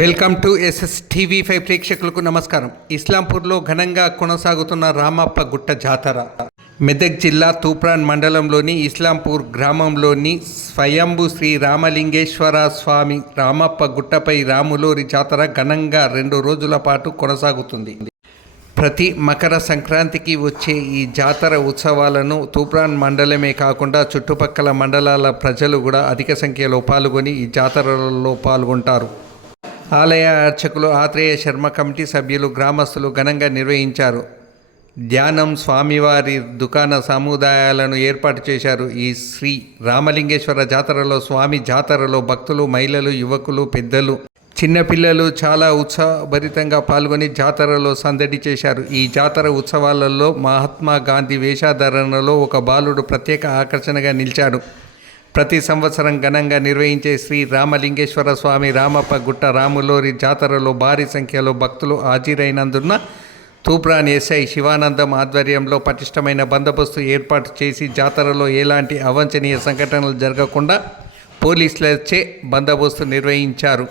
Welcome to SSTV5 ప్రేక్షకులకు నమస్కారం. ఇస్లాంపూర్లో ఘనంగా కొనసాగుతున్న రామప్ప గుట్ట జాతర. మెదక్ జిల్లా తూప్రాన్ మండలంలోని ఇస్లాంపూర్ గ్రామంలోని స్వయంభూ శ్రీ రామలింగేశ్వర స్వామి రామప్ప గుట్టపై రాములోరి జాతర ఘనంగా 2 రోజుల పాటు కొనసాగుతుంది. ప్రతి మకర సంక్రాంతికి వచ్చే ఈ జాతర ఉత్సవాలను తూప్రాన్ మండలమే కాకుండా చుట్టుపక్కల మండలాల ప్రజలు కూడా అధిక సంఖ్యలో పాల్గొని ఈ జాతరలలో పాల్గొంటారు. ఆలయ అర్చకులు ఆత్రేయ శర్మ, కమిటీ సభ్యులు, గ్రామస్తులు ఘనంగా నిర్వహించారు. ధ్యానం, స్వామివారి దుకాణ సముదాయాలను ఏర్పాటు చేశారు. ఈ శ్రీ రామలింగేశ్వర జాతరలో భక్తులు, మహిళలు, యువకులు, పెద్దలు, చిన్నపిల్లలు చాలా ఉత్సాహభరితంగా పాల్గొని జాతరలో సందడి చేశారు. ఈ జాతర ఉత్సవాలలో మహాత్మా గాంధీ వేషధారణలో ఒక బాలుడు ప్రత్యేక ఆకర్షణగా నిలిచాడు. ప్రతి సంవత్సరం ఘనంగా నిర్వహించే శ్రీ రామలింగేశ్వర స్వామి రామప్ప గుట్ట రాములోరి జాతరలో భారీ సంఖ్యలో భక్తులు హాజరైనందున తూప్రాన్ ఎస్ఐ శివానందం ఆధ్వర్యంలో పటిష్టమైన బందోబస్తు ఏర్పాటు చేసి జాతరలో ఎలాంటి అవాంఛనీయ సంఘటనలు జరగకుండా పోలీసులచే బందోబస్తు నిర్వహించారు.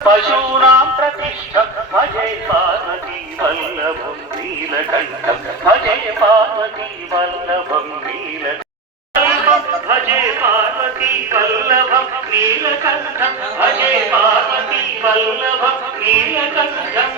पशूनां प्रतिष्ठं भजे पार्वती वल्लभं नीलकण्ठं भजे पार्वती वल्लभं नीलकण्ठं भजे पार्वती वल्लभं नीलकण्ठं भजे पार्वती वल्लभं नीलकण्ठं